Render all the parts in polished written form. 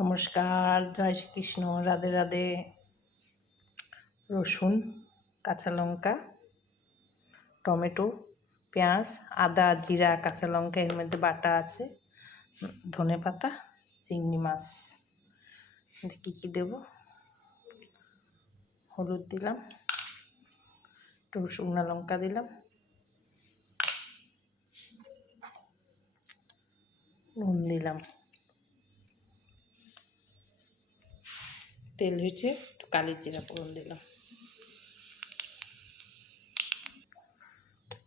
নমস্কার, জয় শ্রীকৃষ্ণ, রাধে রাধে। রসুন, কাঁচা লঙ্কা, টমেটো, পেঁয়াজ, আদা, জিরা, কাঁচা লঙ্কা এর মধ্যে বাটা আছে, ধনে পাতা, চিংড়ি মাছ। কী কী দেবো? হলুদ দিলাম, একটু শুকনো লঙ্কা দিলাম, নুন দিলাম, তেল হয়েছে, একটু কালি জিরা ফোড়ন দিলাম,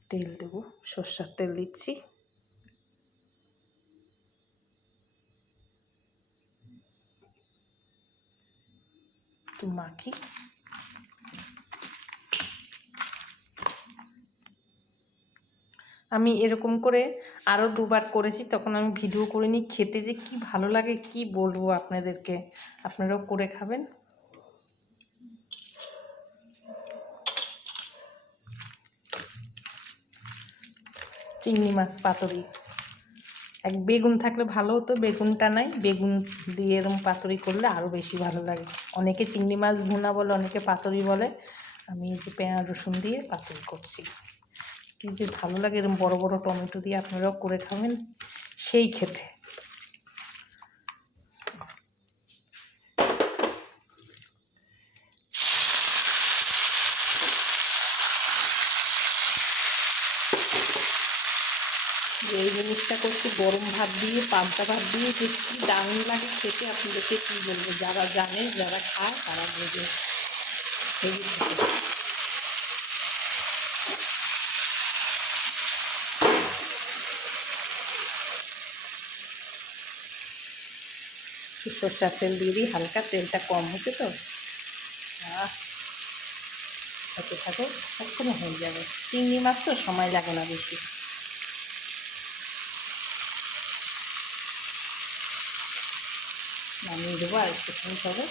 তেল দেবো, সর্ষের তেল দিচ্ছি, একটু মাখি। আমি এরকম করে আরও দুবার করেছি, তখন আমি ভিডিও করে নিই। খেতে যে কি ভালো লাগে কি বলবো আপনাদেরকে, আপনারাও করে খাবেন। চিংড়ি মাছ পাতুরি, এক বেগুন থাকলে ভালো হতো, বেগুনটা নাই, বেগুন দিয়ে এরকম পাতুরি করলে আরও বেশি ভালো লাগে। অনেকে চিংড়ি মাছ ভুনা বলে, অনেকে পাতুরি বলে। আমি এই যে পেঁয়াজ রসুন দিয়ে পাতুরি করছি, কি যে ভালো লাগে। এরকম বড় বড় টমেটো দিয়ে আপনারাও করে খাবেন, সেই খেতে। এই জিনিসটা করছি গরম ভাত দিয়ে, পান্তা ভাত দিয়ে, যে কী দারুণ লাগে খেতে, আপনাদেরকে কী বলবো। যারা জানে, যারা খায় তারা বোঝে। সরষের তেল দিয়ে দিই, হালকা তেলটা কম হচ্ছে তো, হতে থাকো, কখনো হয়ে যাবে। চিংড়ি মাছ তো সময় লাগে না বেশি। নামিয়ে দেবো আর একটুখানি হবে।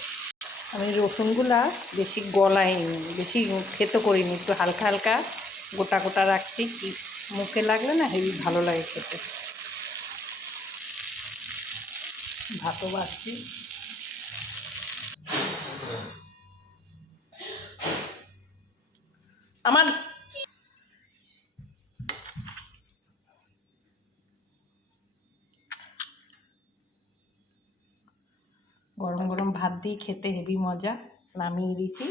আমি রসুনগুলা বেশি গলাইনি, বেশি থেতো করিনি, একটু হালকা হালকা গোটা গোটা রাখছি। কি মুখে লাগলে না হেবি ভালো লাগে খেতে। ভাতও বাড়ছি। আমার গরম গরম ভাত দিয়ে খেতে হেভি মজা। নামিয়ে দিছি।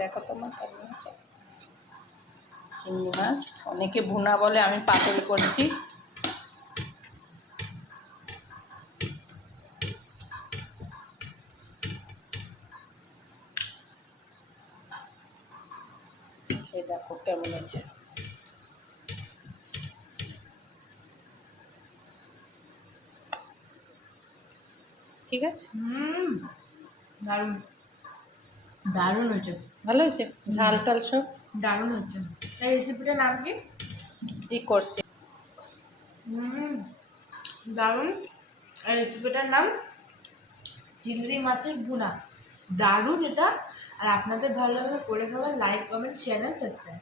দেখো তোমার চিংড়ি মাছ, অনেকে ভুনা বলে, আমি পাতুরি করছি। এই দেখো কেমন হয়েছে। ঠিক আছে, দারুণ দারুণ হয়েছে, ভালো হয়েছে। ঝাল টাল সব দারুণ হচ্ছে। এই রেসিপিটার নাম কি? ঠিক করছি। দারুণ। এই রেসিপিটার নাম চিংড়ি মাছের ভুনা। দারুণ এটা। আর আপনাদের ভালো লাগলে করে খাবেন, লাইক কমেন্ট শেয়ার সাবস্ক্রাইব।